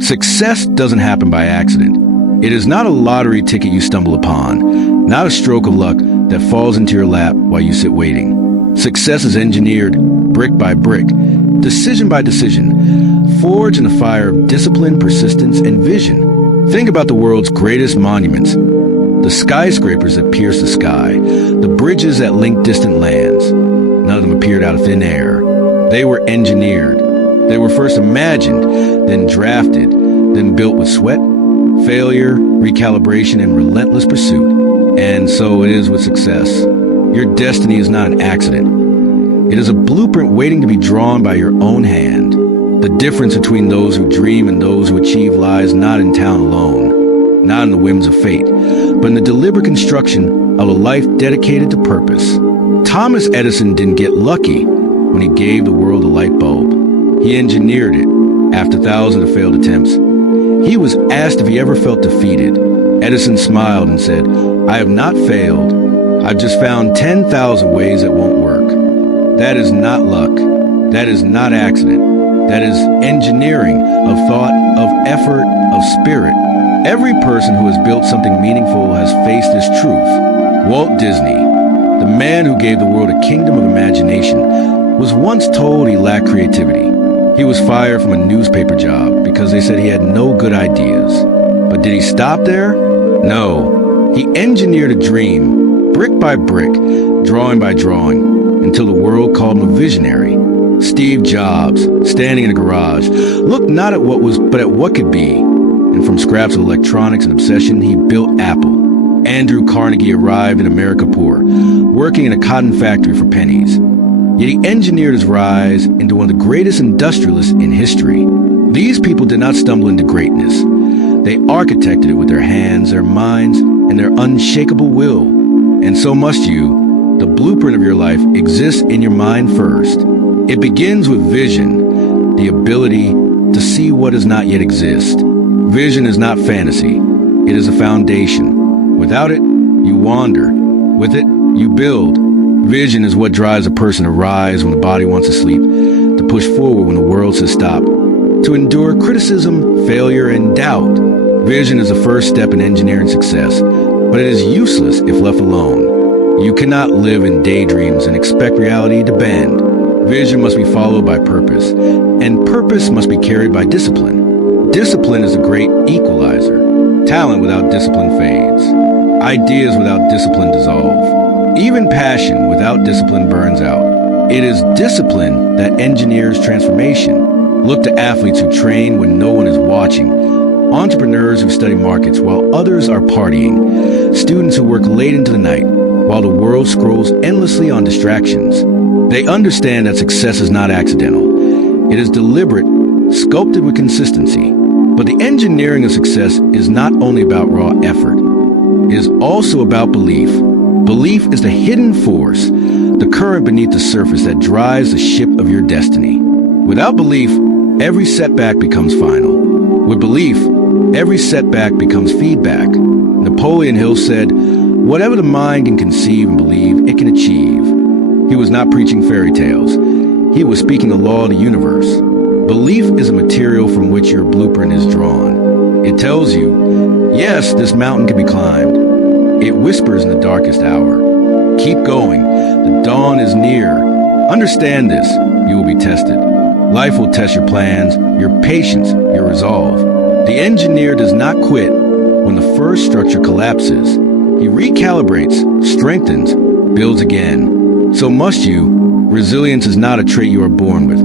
Success doesn't happen by accident. It is not a lottery ticket you stumble upon, not a stroke of luck that falls into your lap while you sit waiting. Success is engineered brick by brick, decision by decision, forged in the fire of discipline, persistence, and vision. Think about the world's greatest monuments, the skyscrapers that pierce the sky, the bridges that link distant lands. None of them appeared out of thin air. They were engineered. They were first imagined, then drafted, then built with sweat, failure, recalibration, and relentless pursuit. And so it is with success. Your destiny is not an accident. It is a blueprint waiting to be drawn by your own hand. The difference between those who dream and those who achieve lies not in talent alone, not in the whims of fate, but in the deliberate construction of a life dedicated to purpose. Thomas Edison didn't get lucky when he gave the world a light bulb. He engineered it after thousands of failed attempts. He was asked if he ever felt defeated. Edison smiled and said, "I have not failed. I've just found 10,000 ways that won't work." That is not luck. That is not accident. That is engineering of thought, of effort, of spirit. Every person who has built something meaningful has faced this truth. Walt Disney, the man who gave the world a kingdom of imagination, was once told he lacked creativity. He was fired from a newspaper job because they said he had no good ideas. But did he stop there? No. He engineered a dream, brick by brick, drawing by drawing, until the world called him a visionary. Steve Jobs, standing in a garage, looked not at what was, but at what could be. And from scraps of electronics and obsession, he built Apple. Andrew Carnegie arrived in America poor, working in a cotton factory for pennies. Yet he engineered his rise into one of the greatest industrialists in history. These people did not stumble into greatness. They architected it with their hands, their minds, and their unshakable will. And so must you. The blueprint of your life exists in your mind first. It begins with vision, the ability to see what does not yet exist. Vision is not fantasy. It is a foundation. Without it, you wander. With it, you build. Vision is what drives a person to rise when the body wants to sleep, to push forward when the world says stop, to endure criticism, failure, and doubt. Vision is the first step in engineering success, but it is useless if left alone. You cannot live in daydreams and expect reality to bend. Vision must be followed by purpose, and purpose must be carried by discipline. Discipline is a great equalizer. Talent without discipline fades. Ideas without discipline dissolve. Even passion without discipline burns out. It is discipline that engineers transformation. Look to athletes who train when no one is watching, entrepreneurs who study markets while others are partying, students who work late into the night while the world scrolls endlessly on distractions. They understand that success is not accidental. It is deliberate, sculpted with consistency. But the engineering of success is not only about raw effort. It is also about belief. Belief is the hidden force, the current beneath the surface that drives the ship of your destiny. Without belief, every setback becomes final. With belief, every setback becomes feedback. Napoleon Hill said, "Whatever the mind can conceive and believe, it can achieve." He was not preaching fairy tales. He was speaking the law of the universe. Belief is a material from which your blueprint is drawn. It tells you, yes, this mountain can be climbed. It whispers in the darkest hour. Keep going. The dawn is near. Understand this. You will be tested. Life will test your plans, your patience, your resolve. The engineer does not quit when the first structure collapses. He recalibrates, strengthens, builds again. So must you. Resilience is not a trait you are born with.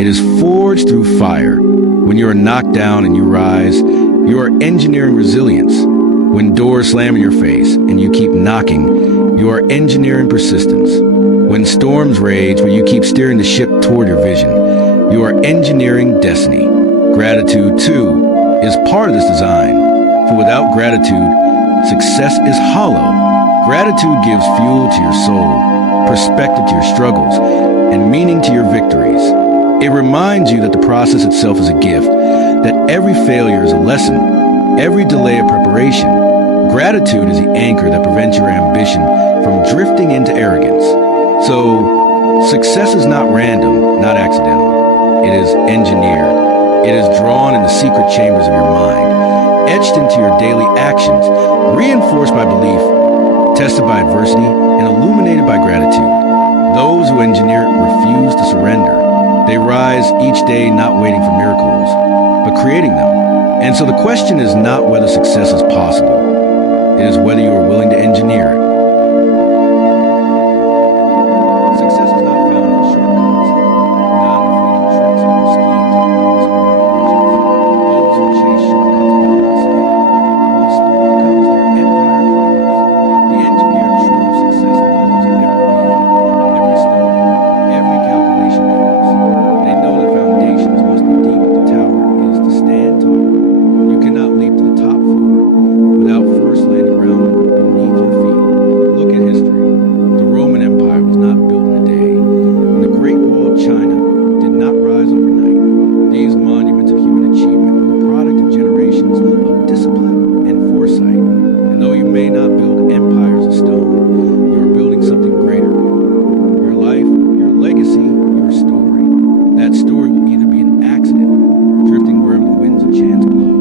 It is forged through fire. When you are knocked down and you rise, you are engineering resilience. When doors slam in your face and you keep knocking, you are engineering persistence. When storms rage but you keep steering the ship toward your vision, you are engineering destiny. Gratitude, too, is part of this design. For without gratitude, success is hollow. Gratitude gives fuel to your soul, perspective to your struggles, and meaning to your victories. It reminds you that the process itself is a gift, that every failure is a lesson, every delay a preparation. Gratitude is the anchor that prevents your ambition from drifting into arrogance. So, success is not random, not accidental. It is engineered. It is drawn in the secret chambers of your mind, etched into your daily actions, reinforced by belief, tested by adversity, and illuminated by gratitude. Those who engineer it refuse to surrender. They rise each day not waiting for miracles, but creating them. And so the question is not whether success is possible. It is whether you are willing to engineer it. Success is not found in shortcuts, not in fleeting tricks or schemes that promise overnight riches. Those who chase shortcuts build on sand. When the storm comes, their empire crumbles. The engineered true success knows that every beam, every stone, every calculation matters. They know that foundations must be deep if the tower is to stand tall. You cannot leap to the top floor without first laying the groundwork beneath your feet. Look at history. The Roman Empire was not built in a day, and the Great Wall of China did not rise overnight. These monuments of human achievement were the product of generations of discipline and foresight. And though you may not build empires of stone, you are building something greater. Your life, your legacy, your story. That story will either be an accident, drifting wherever the winds of chance blow,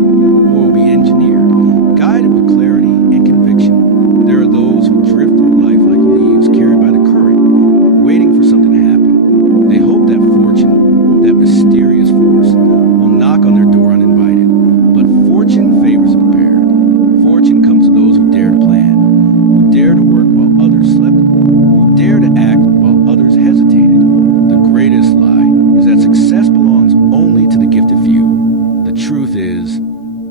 or will be engineered, guided with clarity and conviction. There are those who drift through life like leaves carried by the current, waiting for something to happen. They hope that fortune, that mysterious force, will knock on their door uninvited. But fortune favors the prepared. Fortune comes to those who dare to plan, who dare to work while others slept, who dare to act while others hesitated. The greatest lie is that success belongs only to the gifted few. The truth is,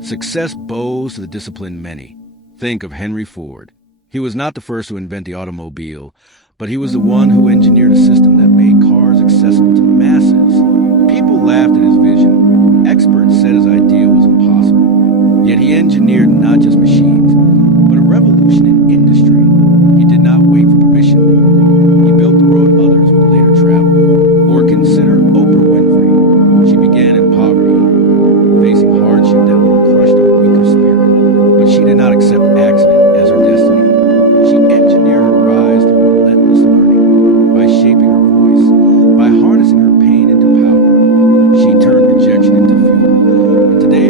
success bows to the disciplined many. Think of Henry Ford. He was not the first to invent the automobile, but he was the one who engineered a system that made cars accessible to the masses. People laughed at his vision. Experts said his idea was impossible. Yet he engineered not just machines, but a revolution in industry. He did not wait for permission. He built the road others would later travel. Or consider Oprah Winfrey. She began in poverty, facing hardship that would have crushed a weaker spirit. But she did not accept accident as her destiny. She engineered her rise through relentless learning, by shaping her voice, by harnessing her pain into power. She turned rejection into fuel. And today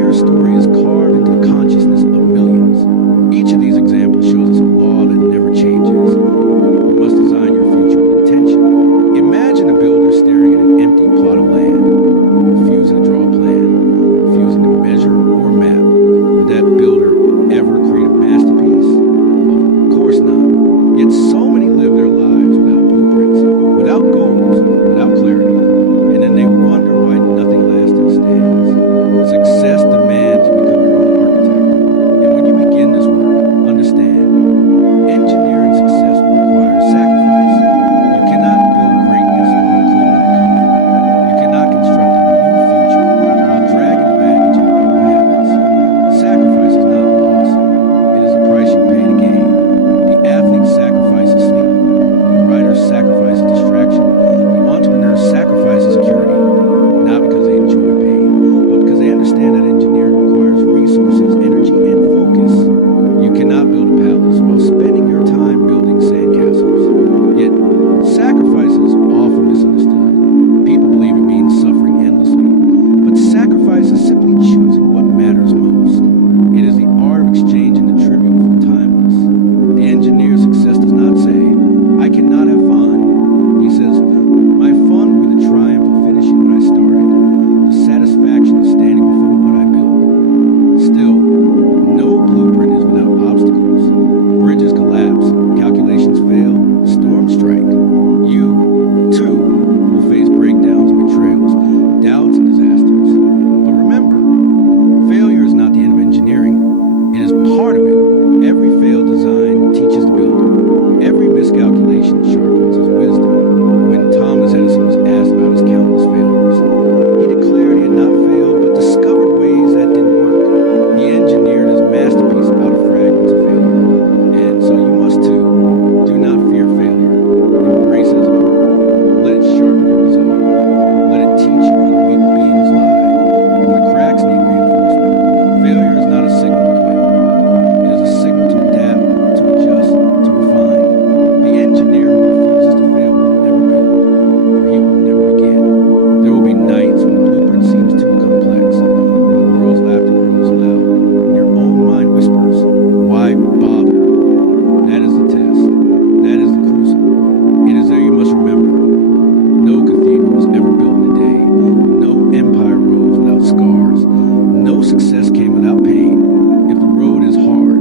without pain. If the road is hard,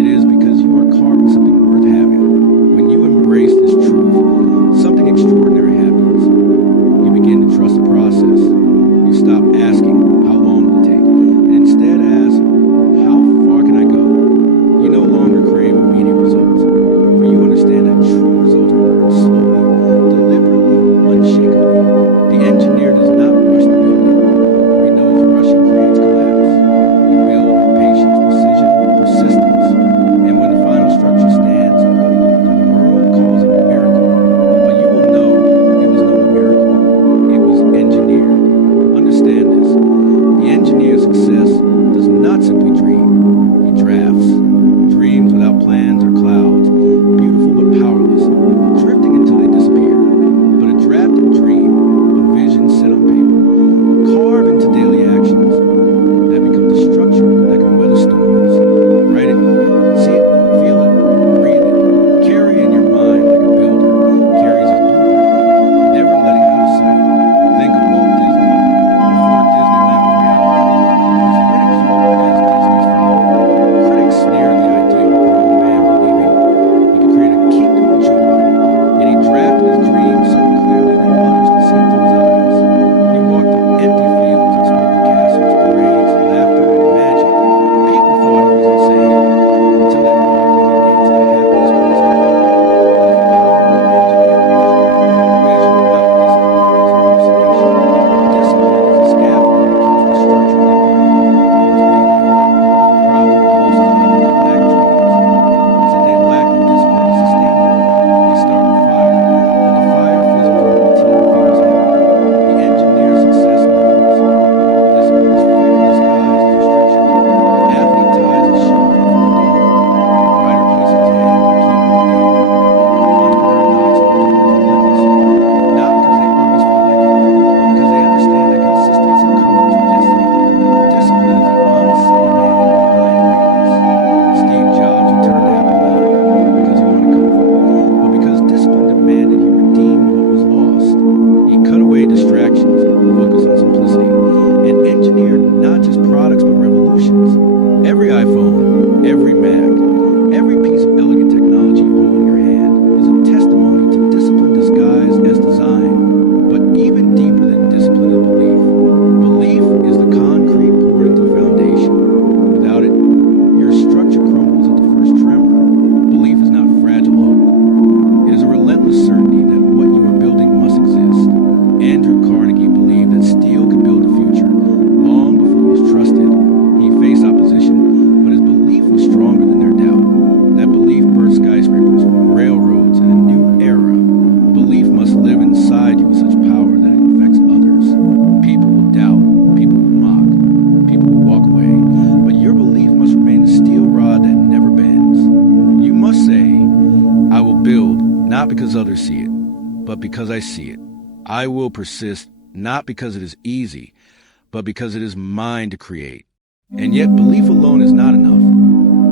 it is because you are carving something worth having. When you embrace this truth, something extraordinary happens. You begin to trust the process. You stop asking, how long will it take? And instead ask, how far can I go? You no longer crave immediate results. For you understand that true results are earned slowly, deliberately, unshakably. The engineer does not rush the building, for he knows rushing creates collapse. You build with patience, precision, persistence. And when the final structure stands, the world calls it a miracle. But you will know it was no miracle. It was engineered. Understand this. The engineer's success does not simply dream. He drafts. Dreams without plans or clouds, beautiful but powerless, drifting until they disappear. But a drafted dream, a vision set on paper, carved into daily actions, that becomes a structure that can weather storms. Write it, see it, feel it, breathe it, carry it in your mind like a builder carries his blueprint, never letting it out of sight. Think of Walt Disney. Before Disneyland was reality, he was ridiculed as Disney's folly. Critics sneered the idea of a grown man believing he could create a kingdom of joy, yet he drafted his dreams so clearly that others could see it through his eyes. He walked through empty fields and spoke at castles, parades, laughter, and magic. People thought he was insane, until they walked into the gates of the happiest place on earth. It is the power of engineered vision. Vision without discipline is hallucination. Discipline is the scaffolding that keeps the structure upright while it's being built. The problem with most is not that they lack dreams. It's that they lack the discipline to sustain them. They start with fire, but the fire fizzles when routine feels heavy. The engineer's success knows. Discipline is freedom disguised as restriction. The athlete ties his shoes before dawn. The writer places his hands on keyboard daily. The entrepreneur knocks on doors relentlessly. Not because they always feel like it, but because they understand that consistency carves destiny. Discipline is the unseen hand behind greatness. Steve Jobs returned to Apple not because he wanted comfort, but because discipline demanded he redeem what was lost. He cut away distractions, focused on simplicity, and engineered not just products but revolutions. Every iPhone, every Mac, every piece of elegant technology you hold in your hand is a testimony to discipline disguised as design. But even deeper than discipline is belief. Belief is the concrete poured into the foundation. Without it, your structure crumbles at the first tremor. Belief is not fragile hope. It is a relentless certainty that what you are building must exist. Andrew Carnegie believed that steel could build the future long before it was trusted. He faced opposition, but his belief was stronger than their doubt. That belief birthed skyscrapers, railroads, and a new era. Belief must live inside you with such power that it infects others. People will doubt, people will mock, people will walk away, but your belief must remain the steel rod that never bends. You must say, I will build, not because others see it, but because I see it. I will persist, not because it is easy, but because it is mine to create. And yet, belief alone is not enough.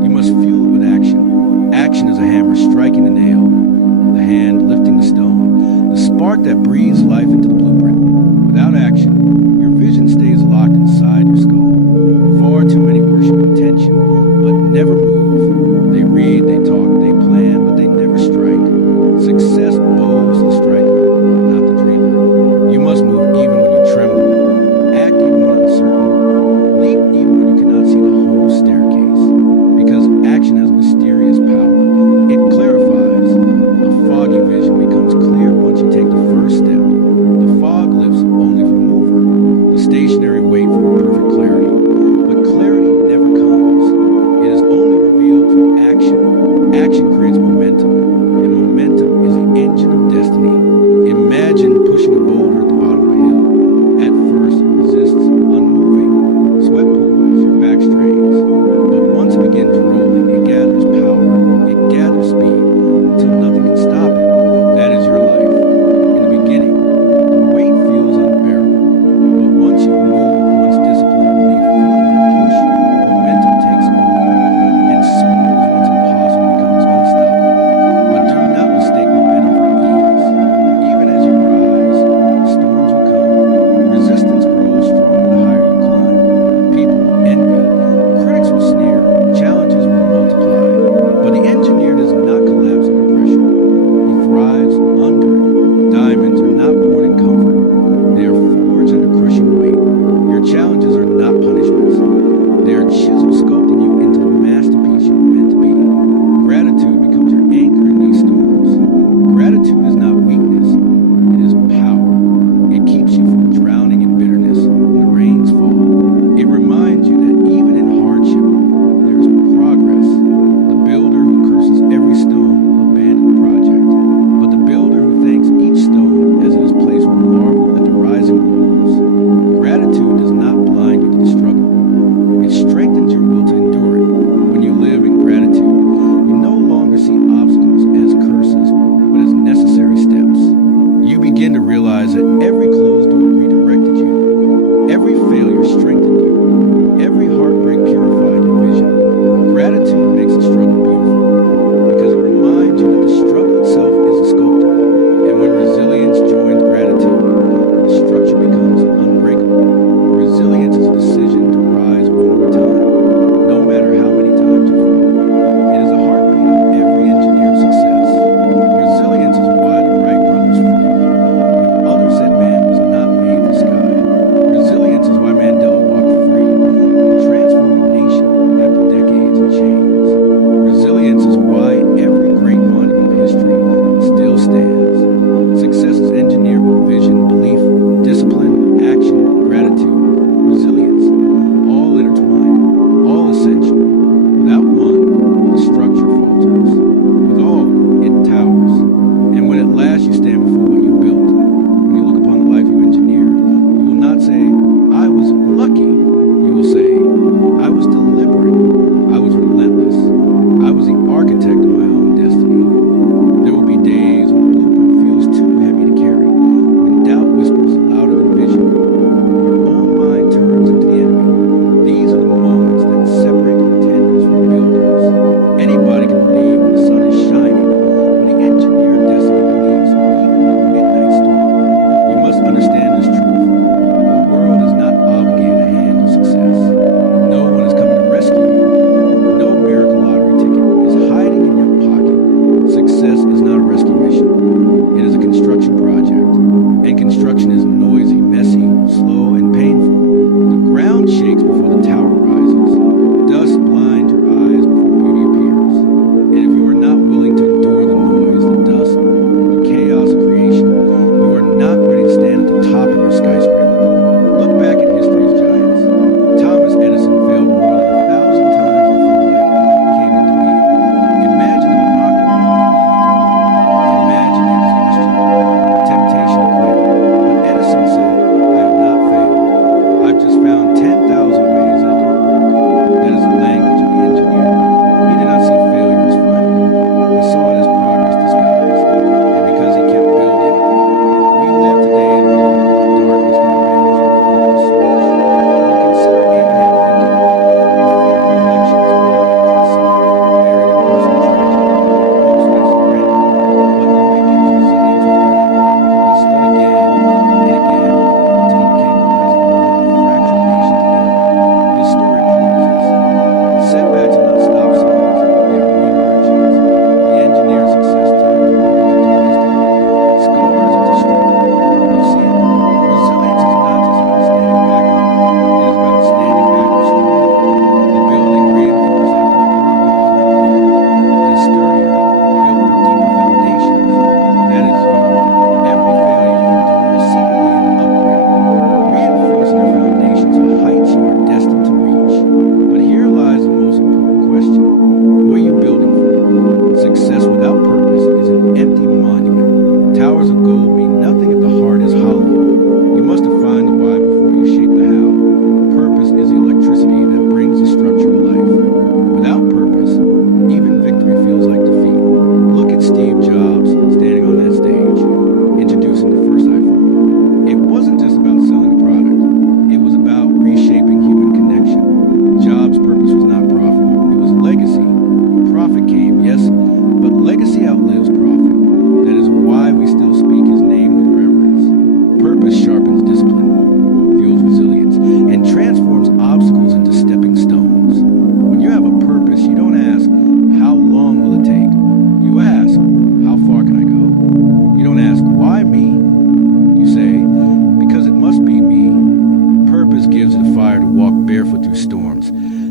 You must fuel it with action. Action is a hammer striking the nail, the hand lifting the stone, the spark that breathes life into the blueprint. Without action, your vision stays locked inside your skull. Far too many worship intention, but never move. They read, they talk, they plan, but they never strike. Success bows the striker, not the dreamer. You must move even when you tremble, act even when uncertain, leap even when you cannot see the whole staircase. Because action has mysterious power. It clarifies. A foggy vision becomes clear once you take the first step. The fog lifts only for the mover. The stationary wait for a perfect clarity.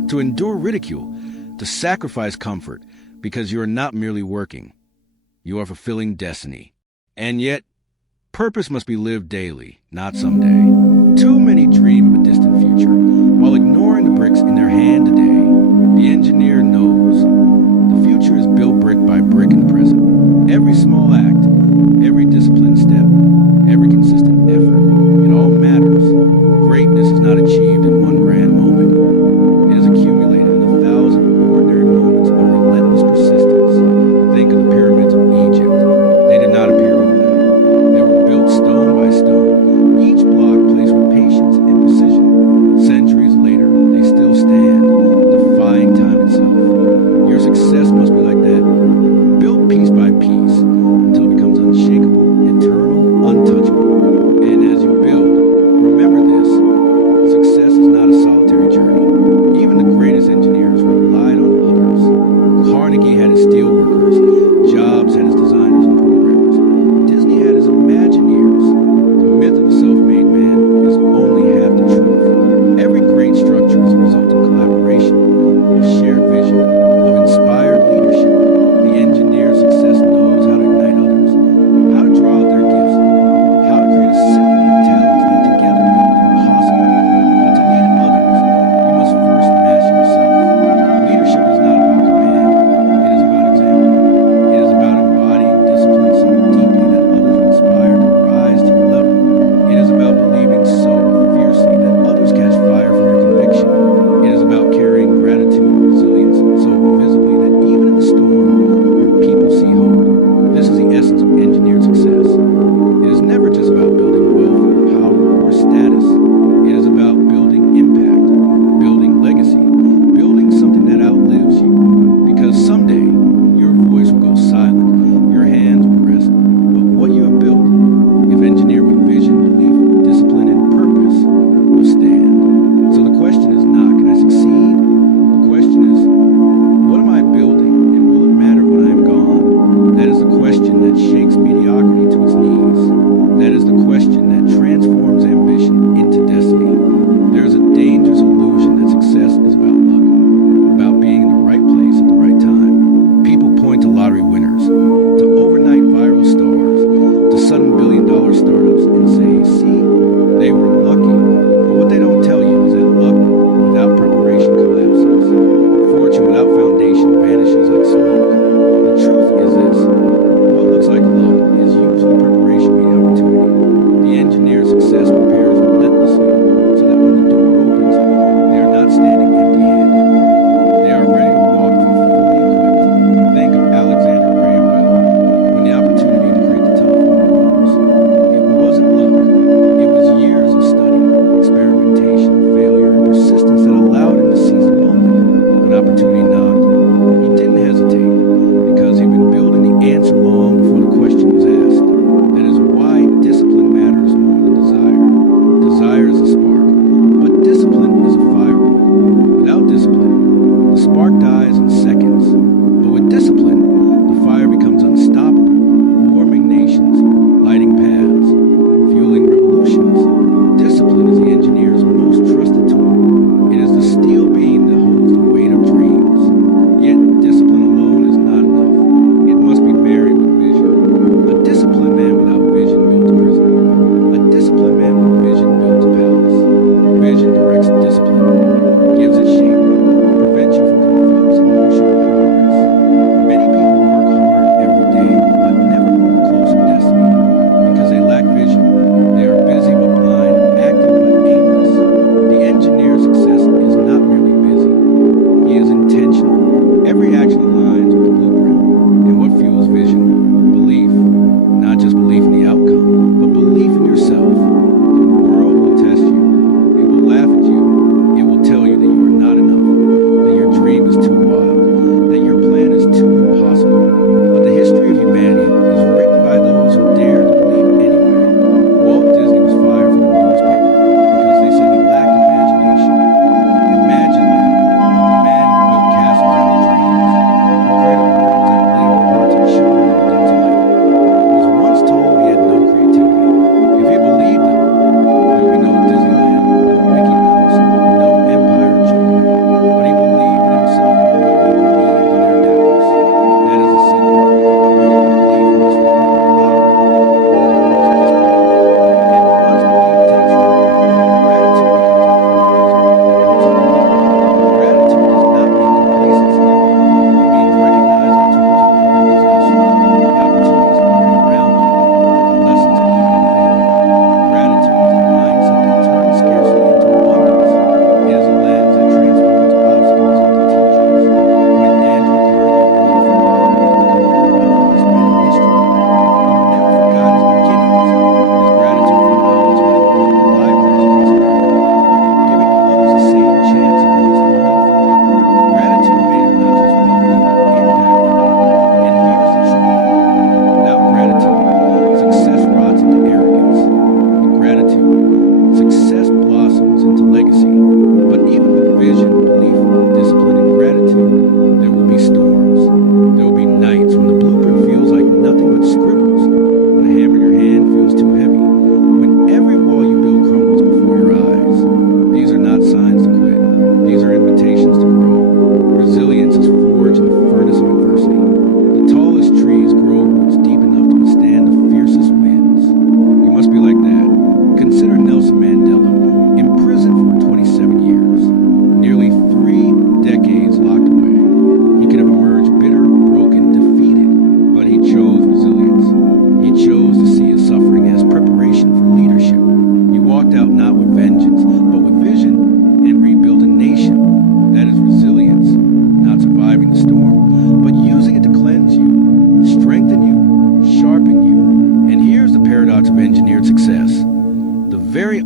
to endure ridicule, to sacrifice comfort, because you are not merely working. You are fulfilling destiny. And yet, purpose must be lived daily, not someday. Too many dream of a distant future, while ignoring the bricks in their hand today. The engineer knows the future is built brick by brick in the present. Every small act, every disciplined step, every consistent effort, it all matters. Greatness is not achieved in one grand moment. It is accumulated in 1,000 ordinary moments of relentless persistence. Think of the pyramids of Egypt. They did not appear overnight. They were built stone by stone, each block placed with patience and precision. Centuries later, they still stand, defying time itself. Your success must be like that, built piece by piece, until it becomes unshakable, eternal, untouchable. And as you build, remember this: success is not a solitary journey. Even the greatest engineers relied on others. Carnegie had his steelworkers, Jobs had his designers and programmers, Disney had his Imagineers. The myth of the self-made man is only half the truth. Every great structure is a result of collaboration, of shared vision, of inspired leadership. The engineer's success knows how to ignite others, how to draw out their gifts, how to create a symphony of talents that together build the impossible. But to lead others, you must first master yourself. Leadership is not about command, it is about example. It is about embodying discipline so deeply that others are inspired to rise to your level. It is about believing so fiercely that others catch fire from your conviction. It is about carrying gratitude and resilience so visibly that even in the storm, your people see hope. This is the essence of engineered success. It is never just about building wealth or power or status. It is about building impact, building legacy, building something that outlives you. Because someday, your voice will go silent, your hands will rest, but what you have built, if engineered with vision, belief, discipline, and purpose, will stand. So the question is not, can I succeed? The question is, what am I building, and will it matter when I am gone? That is the question that shakes mediocrity to its knees. That is the question that transforms ambition into destiny. There is a dangerous illusion that success is about luck, about being in the right place at the right time. People point to lottery winners, to overnight viral stars, to sudden billion-dollar startups and say, see, they were lucky. But what they don't tell you is that luck without preparation collapses. Fortune without foundation vanishes like smoke. The truth is this: what looks like luck is usually preparation meeting opportunity. The engineer's success prepares relentlessly so that when the door opens, they are not standing empty-handed. They are ready to walk through fully equipped. Think of Alexander Graham Bell. When the opportunity to create the telephone arose, it wasn't luck. It was years of study, experimentation, failure, and persistence that allowed him to seize the moment. When opportunity knocked, he didn't hesitate because he'd been building the answer long before the question was asked. That is why discipline matters more than desire. Desire is a spark, but discipline is a firewood. Without discipline, the spark dies in seconds. But with discipline, the fire becomes unstoppable, warming nations, lighting paths, fueling revolutions. Discipline is the engineer's most trusted tool. It is the steel beam that holds the weight of dreams. Yet, discipline alone is not enough. It must be married with vision. A disciplined man without vision builds a prison. A disciplined man with vision builds a palace. Vision directs discipline, gives it shape, prevents you from confusing motion with progress. Many people work hard every day, but never move closer to destiny because they lack vision. They are busy but blind, active but aimless. The engineer's success is not merely busy.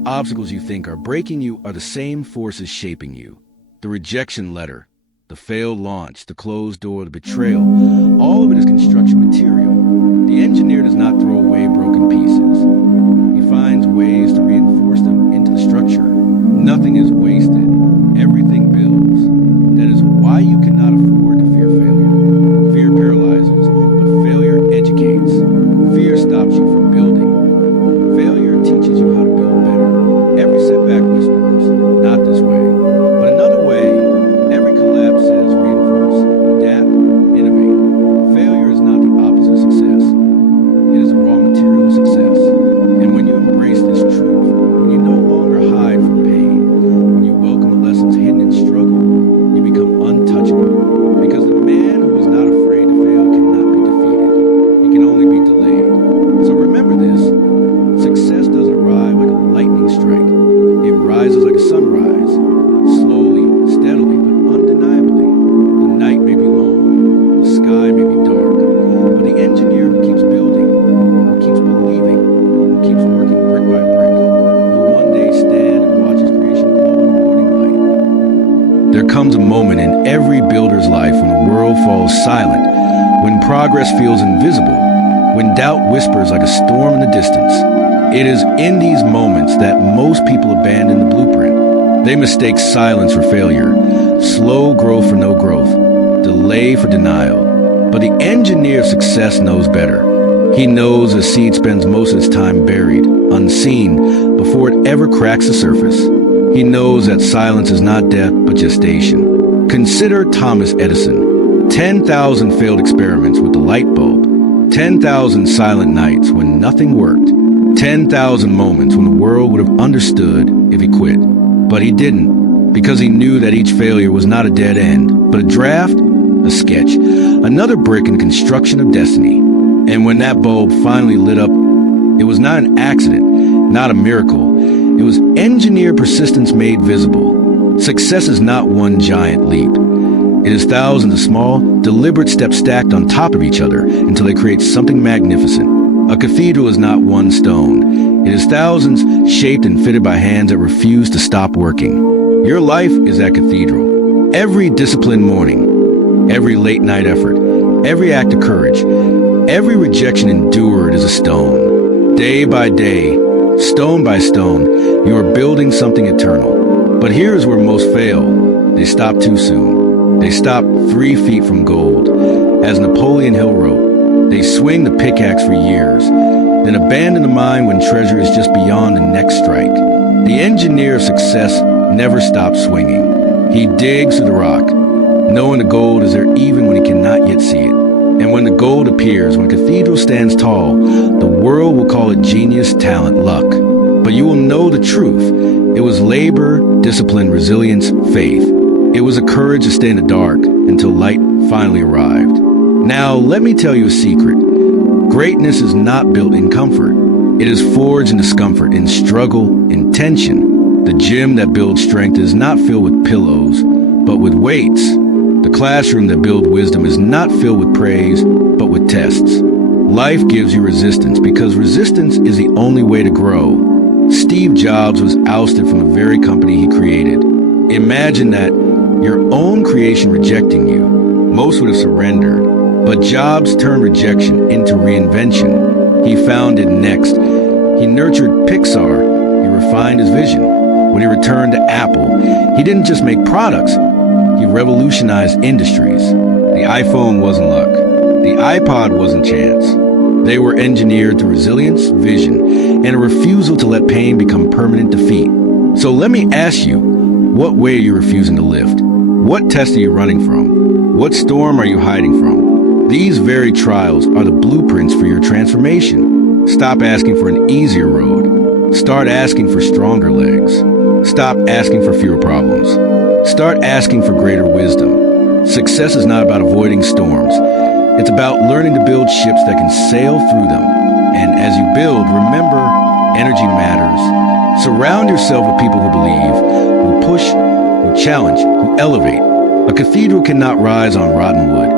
obstacles you think are breaking you are the same forces shaping you. The rejection letter, the failed launch, the closed door, the betrayal, all of it is construction material. The engineer does not throw away broken pieces. He finds ways to reinforce them into the structure. Nothing is wasted. Everything builds. That is why you cannot afford to fear failure. Fear paralyzes, but failure educates. Fear stops you from building. Failure teaches you how to build better. Every setback whispers, not this way, but another way. Every collapse says reinforce, adapt, innovate. Failure is not the opposite of success. It is the raw material of success. And when you embrace this truth, when you no longer hide from pain, when you welcome the lessons hidden in struggle, you become untouchable. Because the man who is not afraid to fail cannot be defeated. He can only be delayed. So remember this. Success doesn't arrive like a lightning strike. It rises like a sunrise. Slowly, steadily, but undeniably. The night may be long. The sky may be dark. But the engineer who keeps building, who keeps believing, who keeps working brick by brick, will one day stand and watch his creation glow in the morning light. There comes a moment in every builder's life when the world falls silent, when progress feels invisible, when doubt whispers like a storm in the distance. It is in these moments that most people abandon the blueprint. They mistake silence for failure, slow growth for no growth, delay for denial. But the engineer of success knows better. He knows a seed spends most of its time buried, unseen, before it ever cracks the surface. He knows that silence is not death, but gestation. Consider Thomas Edison. 10,000 failed experiments with the light bulb. 10,000 silent nights when nothing worked. 10,000 moments when the world would have understood if he quit. But he didn't, because he knew that each failure was not a dead end, but a draft, a sketch, another brick in the construction of destiny. And when that bulb finally lit up, it was not an accident, not a miracle. It was engineered persistence made visible. Success is not one giant leap. It is thousands of small, deliberate steps stacked on top of each other until they create something magnificent. A cathedral is not one stone. It is thousands shaped and fitted by hands that refuse to stop working. Your life is that cathedral. Every disciplined morning, every late night effort, every act of courage, every rejection endured is a stone. Day by day, stone by stone, you are building something eternal. But here is where most fail. They stop too soon. They stop 3 feet from gold. As Napoleon Hill wrote, they swing the pickaxe for years, then abandon the mine when treasure is just beyond the next strike. The engineer of success never stops swinging. He digs through the rock, knowing the gold is there even when he cannot yet see it. And when the gold appears, when a cathedral stands tall, the world will call it genius, talent, luck. But you will know the truth. It was labor, discipline, resilience, faith. It was a courage to stay in the dark until light finally arrived. Now, let me tell you a secret. Greatness is not built in comfort. It is forged in discomfort, in struggle, in tension. The gym that builds strength is not filled with pillows, but with weights. The classroom that builds wisdom is not filled with praise, but with tests. Life gives you resistance because resistance is the only way to grow. Steve Jobs was ousted from the very company he created. Imagine that, your own creation rejecting you. Most would have surrendered. But Jobs turned rejection into reinvention. He founded Next. He nurtured Pixar. He refined his vision. When he returned to Apple, he didn't just make products. He revolutionized industries. The iPhone wasn't luck. The iPod wasn't chance. They were engineered through resilience, vision, and a refusal to let pain become permanent defeat. So let me ask you, what way are you refusing to lift? What test are you running from? What storm are you hiding from? These very trials are the blueprints for your transformation. Stop asking for an easier road. Start asking for stronger legs. Stop asking for fewer problems. Start asking for greater wisdom. Success is not about avoiding storms. It's about learning to build ships that can sail through them. And as you build, remember, energy matters. Surround yourself with people who believe, who push, who challenge, who elevate. A cathedral cannot rise on rotten wood,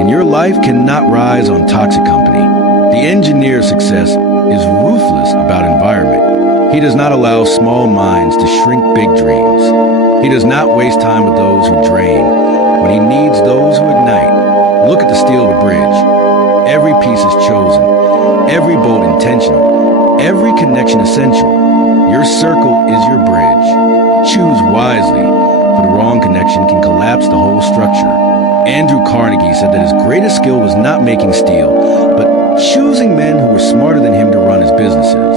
and your life cannot rise on toxic company. The engineer of success is ruthless about environment. He does not allow small minds to shrink big dreams. He does not waste time with those who drain when he needs those who ignite. Look at the steel of a bridge. Every piece is chosen, every bolt intentional, every connection essential. Your circle is your bridge. Choose wisely, for the wrong connection can collapse the whole structure. Andrew Carnegie said that his greatest skill was not making steel, but choosing men who were smarter than him to run his businesses.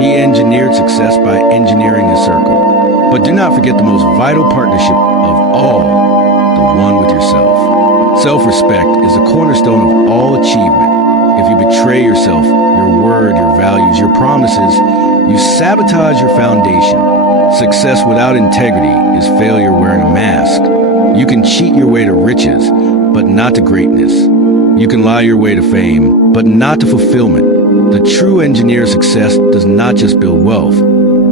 He engineered success by engineering his circle. But do not forget the most vital partnership of all, the one with yourself. Self-respect is the cornerstone of all achievement. If you betray yourself, your word, your values, your promises, you sabotage your foundation. Success without integrity is failure wearing a mask. You can cheat your way to riches, but not to greatness. You can lie your way to fame, but not to fulfillment. The true engineer's success does not just build wealth,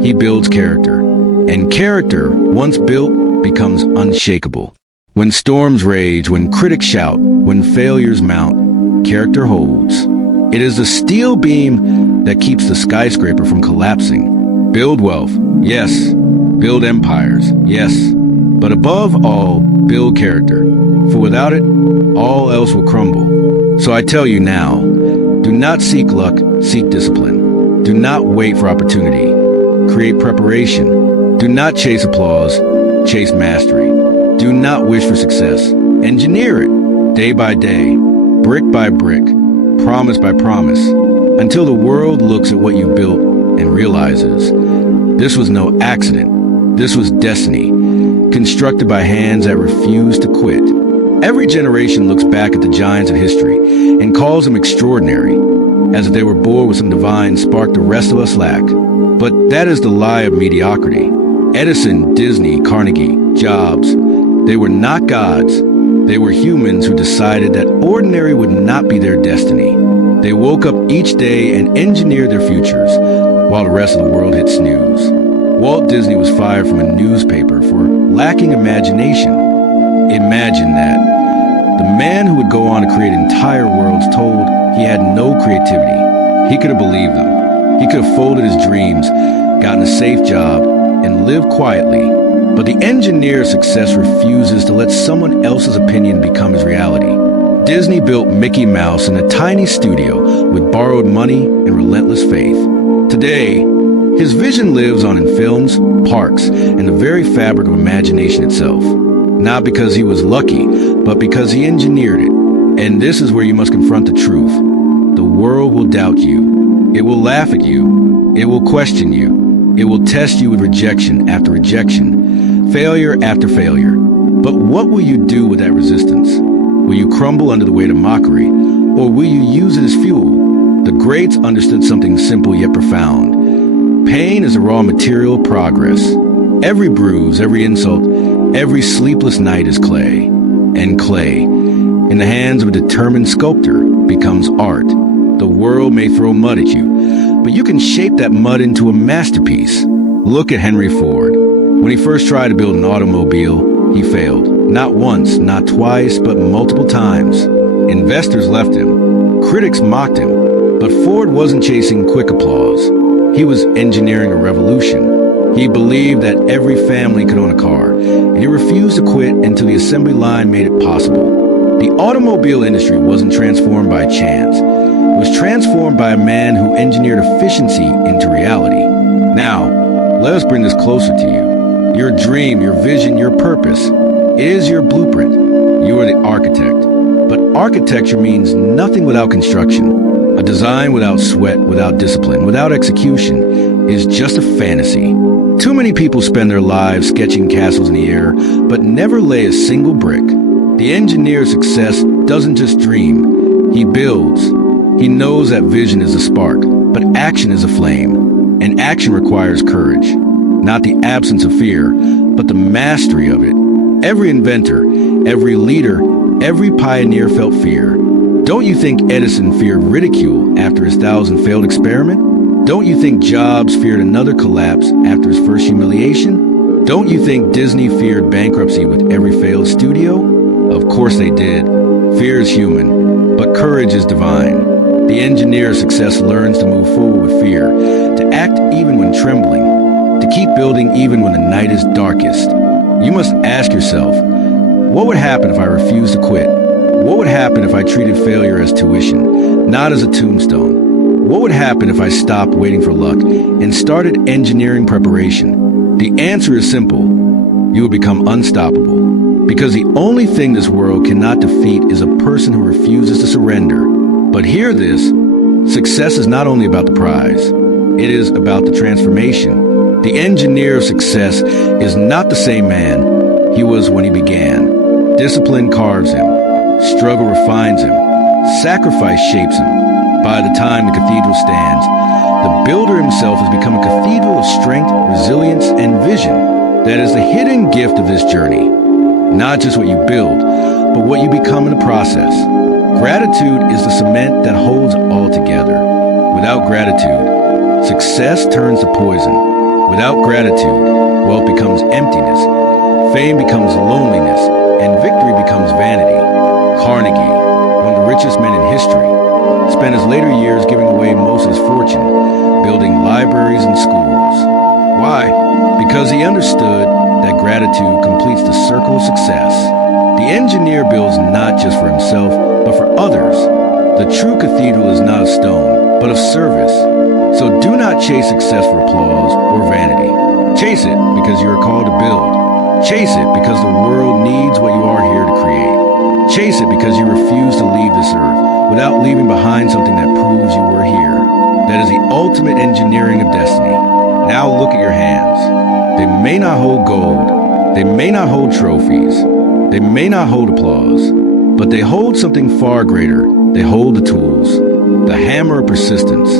he builds character. And character, once built, becomes unshakable. When storms rage, when critics shout, when failures mount, character holds. It is the steel beam that keeps the skyscraper from collapsing. Build wealth, yes. Build empires, yes. But above all, build character. For without it, all else will crumble. So I tell you now, do not seek luck, seek discipline. Do not wait for opportunity. Create preparation. Do not chase applause, chase mastery. Do not wish for success. Engineer it, day by day, brick by brick, promise by promise, until the world looks at what you built and realizes this was no accident. This was destiny, constructed by hands that refuse to quit. Every generation looks back at the giants of history and calls them extraordinary, as if they were born with some divine spark the rest of us lack. But that is the lie of mediocrity. Edison, Disney, Carnegie, Jobs, they were not gods. They were humans who decided that ordinary would not be their destiny. They woke up each day and engineered their futures, while the rest of the world hit snooze. Walt Disney was fired from a newspaper for lacking imagination. Imagine that. The man who would go on to create entire worlds told he had no creativity. He could have believed them. He could have folded his dreams, gotten a safe job, and lived quietly. But the engineer's success refuses to let someone else's opinion become his reality. Disney built Mickey Mouse in a tiny studio with borrowed money and relentless faith. Today, his vision lives on in films, parks, and the very fabric of imagination itself. Not because he was lucky, but because he engineered it. And this is where you must confront the truth. The world will doubt you. It will laugh at you. It will question you. It will test you with rejection after rejection, failure after failure. But what will you do with that resistance? Will you crumble under the weight of mockery, or will you use it as fuel? The greats understood something simple yet profound. Pain is the raw material of progress. Every bruise, every insult, every sleepless night is clay. And clay, in the hands of a determined sculptor, becomes art. The world may throw mud at you, but you can shape that mud into a masterpiece. Look at Henry Ford. When he first tried to build an automobile, he failed. Not once, not twice, but multiple times. Investors left him. Critics mocked him. But Ford wasn't chasing quick applause. He was engineering a revolution. He believed that every family could own a car, and he refused to quit until the assembly line made it possible. The automobile industry wasn't transformed by chance. It was transformed by a man who engineered efficiency into reality. Now, let us bring this closer to you. Your dream, your vision, your purpose. It is your blueprint. You are the architect. But architecture means nothing without construction. A design without sweat, without discipline, without execution is just a fantasy. Too many people spend their lives sketching castles in the air, but never lay a single brick. The engineer's success doesn't just dream, he builds. He knows that vision is a spark, but action is a flame. And action requires courage. Not the absence of fear, but the mastery of it. Every inventor, every leader, every pioneer felt fear. Don't you think Edison feared ridicule after his 1,000 failed experiment? Don't you think Jobs feared another collapse after his first humiliation? Don't you think Disney feared bankruptcy with every failed studio? Of course they did. Fear is human, but courage is divine. The engineer of success learns to move forward with fear, to act even when trembling, to keep building even when the night is darkest. You must ask yourself, what would happen if I refused to quit? What would happen if I treated failure as tuition, not as a tombstone? What would happen if I stopped waiting for luck and started engineering preparation? The answer is simple. You will become unstoppable. Because the only thing this world cannot defeat is a person who refuses to surrender. But hear this, success is not only about the prize, it is about the transformation. The engineer of success is not the same man he was when he began. Discipline carves him, struggle refines him, sacrifice shapes him. By the time the cathedral stands, the builder himself has become a cathedral of strength, resilience, and vision. That is the hidden gift of this journey. Not just what you build, but what you become in the process. Gratitude is the cement that holds all together. Without gratitude, success turns to poison. Without gratitude, wealth becomes emptiness, fame becomes loneliness, and victory becomes vanity. Carnegie, one of the richest men in history, spent his later years giving away most of his fortune, building libraries and schools. Why? Because he understood that gratitude completes the circle of success. The engineer builds not just for himself, but for others. The true cathedral is not of stone, but of service. So do not chase success for applause or vanity. Chase it because you are called to build. Chase it because the world needs what you are here to create. Chase it because you refuse to leave this earth without leaving behind something that proves you were here. That is the ultimate engineering of destiny. Now look at your hands. They may not hold gold. They may not hold trophies. They may not hold applause. But they hold something far greater. They hold the tools. The hammer of persistence.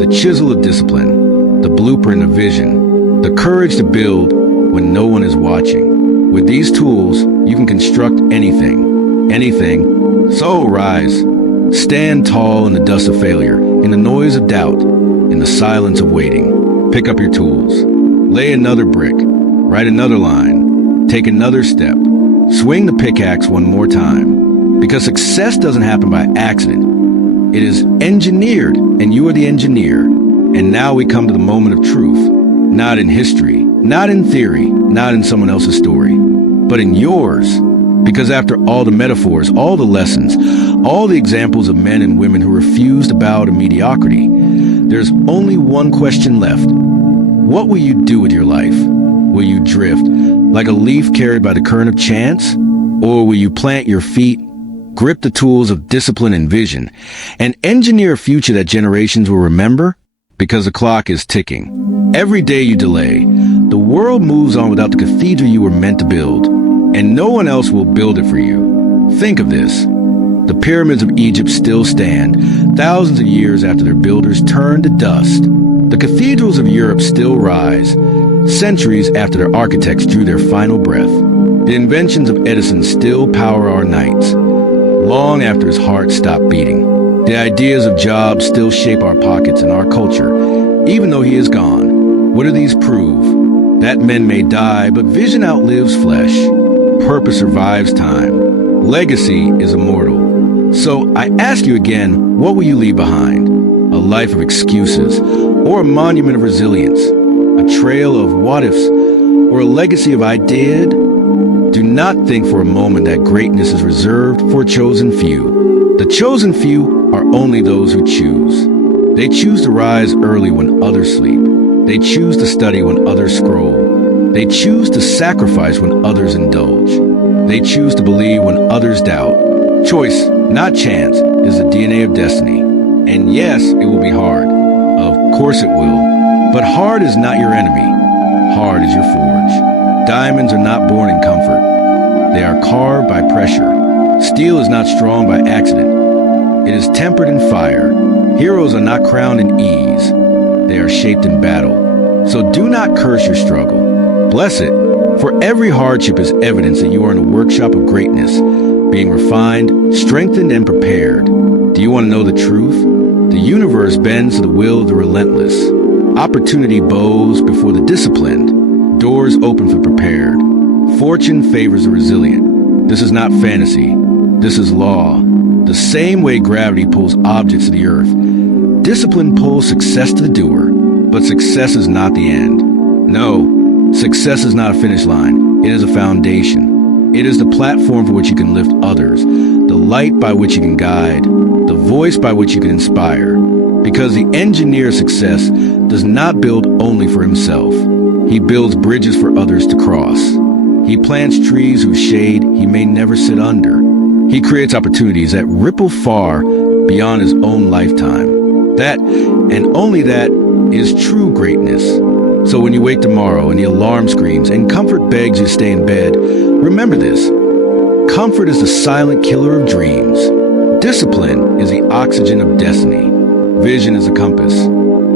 The chisel of discipline. The blueprint of vision. The courage to build when no one is watching. With these tools, you can construct anything. Anything. So rise. Stand tall in the dust of failure, in the noise of doubt, in the silence of waiting. Pick up your tools. Lay another brick. Write another line. Take another step. Swing the pickaxe one more time. Because success doesn't happen by accident. It is engineered, and you are the engineer. And now we come to the moment of truth. Not in history, not in theory, not in someone else's story, but in yours. Because after all the metaphors, all the lessons, all the examples of men and women who refused to bow to mediocrity, there's only one question left. What will you do with your life? Will you drift like a leaf carried by the current of chance? Or will you plant your feet, grip the tools of discipline and vision, and engineer a future that generations will remember? Because the clock is ticking. Every day you delay, the world moves on without the cathedral you were meant to build, and no one else will build it for you. Think of this. The pyramids of Egypt still stand, thousands of years after their builders turned to dust. The cathedrals of Europe still rise, centuries after their architects drew their final breath. The inventions of Edison still power our nights, long after his heart stopped beating. The ideas of Jobs still shape our pockets and our culture, even though he is gone. What do these prove? That men may die, but vision outlives flesh. Purpose survives time. Legacy is immortal. So I ask you again, what will you leave behind? A life of excuses, or a monument of resilience? A trail of what-ifs, or a legacy of I did? Do not think for a moment that greatness is reserved for a chosen few. The chosen few are only those who choose. They choose to rise early when others sleep. They choose to study when others scroll. They choose to sacrifice when others indulge. They choose to believe when others doubt. Choice, not chance, is the DNA of destiny. And yes, it will be hard. Of course it will. But hard is not your enemy. Hard is your forge. Diamonds are not born in comfort. They are carved by pressure. Steel is not strong by accident. It is tempered in fire. Heroes are not crowned in ease. They are shaped in battle. So do not curse your struggle. Bless it, for every hardship is evidence that you are in a workshop of greatness, being refined, strengthened, and prepared. Do you want to know the truth? The universe bends to the will of the relentless. Opportunity bows before the disciplined. Doors open for prepared. Fortune favors the resilient. This is not fantasy. This is law. The same way gravity pulls objects to the earth, discipline pulls success to the doer, but success is not the end. No, success is not a finish line. It is a foundation. It is the platform for which you can lift others, the light by which you can guide, the voice by which you can inspire. Because the engineer of success does not build only for himself. He builds bridges for others to cross. He plants trees whose shade he may never sit under. He creates opportunities that ripple far beyond his own lifetime. That, and only that, is true greatness. So when you wake tomorrow and the alarm screams and comfort begs you to stay in bed, remember this. Comfort is the silent killer of dreams. Discipline is the oxygen of destiny. Vision is a compass.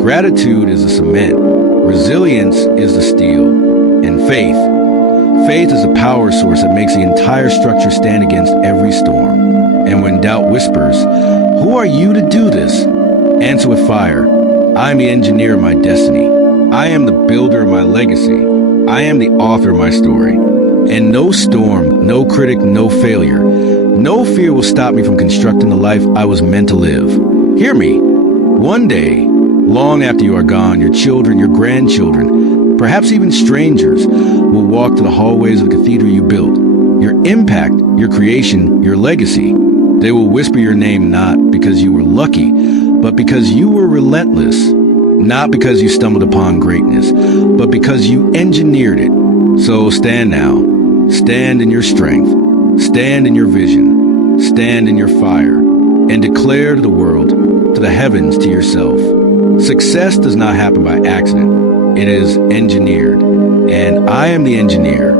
Gratitude is the cement. Resilience is the steel. And faith is the power source that makes the entire structure stand against every storm. And when doubt whispers, who are you to do this? Answer with fire. I am the engineer of my destiny. I am the builder of my legacy. I am the author of my story. And no storm, no critic, no failure, no fear will stop me from constructing the life I was meant to live. Hear me. One day, long after you are gone, your children, your grandchildren, perhaps even strangers, will walk to the hallways of the cathedral you built. Your impact, your creation, your legacy. They will whisper your name not because you were lucky, but because you were relentless. Not because you stumbled upon greatness, but because you engineered it. So stand now. Stand in your strength. Stand in your vision. Stand in your fire. And declare to the world, to the heavens, to yourself. Success does not happen by accident. It is engineered. And I am the engineer.